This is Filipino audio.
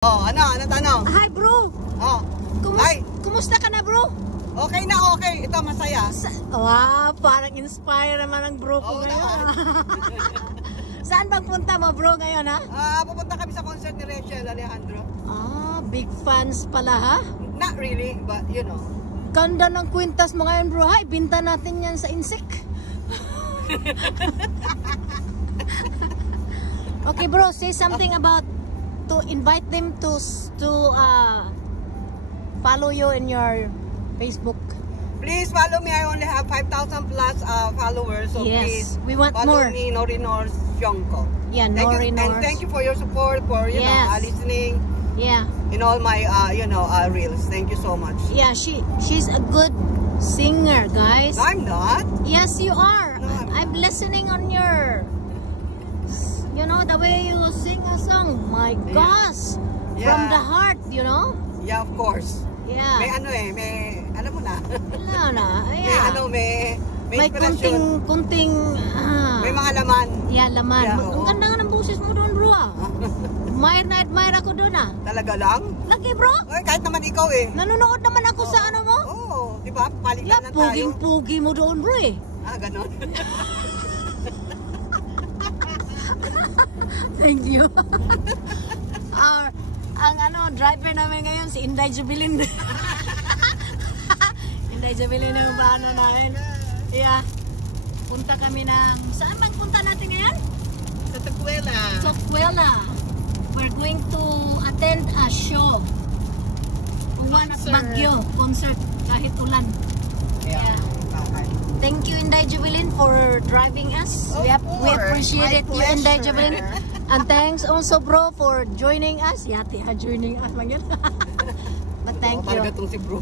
Oh, ano tanong? Hi bro. Oh. Kumusta ka na bro? Okay na okay. Ito masaya. Wow, parang inspire naman ang bro ko ngayon. Saan bang punta mo bro ngayon ha? Pupunta kami sa concert ni Rachel Alejandro. Big fans pala ha? Not really, but you know. Ganda ng kwintas mo ngayon bro ha? Ibinta natin yan sa Insik. Okay bro, say something about to invite them to follow you in your Facebook. Please follow me. I only have 5,000 plus followers. So yes, please we want follow more. me, Norinor Sionko. Yeah, Norinor. And thank you for your support, for you know listening. Yeah. In all my reels. Thank you so much. Yeah, she's a good singer, guys. I'm not. Yes, you are. No, I'm listening on your, you know, the way you sing a song. My gosh, from the heart, you know. Yeah, of course. Yeah. May alam mo na. Wala na. Yeah. May kunting may mga laman. Yeah, laman. Yeah, Ang ganda nga ng boses mo doon, bro. Admire ako doon Talaga lang? Lagi, bro. Ay, kahit naman ikaw Nanonood naman ako sa ano mo. Di ba? Palitan na tayo. Puging-pugi mo doon, bro ganon. Thank you. Ang driver namin ngayon si Inday Jubilin. Inday Jubilin yung plano namin. Yeah. Punta kami saan man punta natin ngayon? Sa Tukwela. Tukwela. We're going to attend a show. One at Baguio concert kahit ulan. Yeah. Thank you Inday Jubilin for driving us. We appreciate it, you Inday Jubilin. And thanks also bro for joining us. Yati joining us. But thank you. Talaga tong si bro.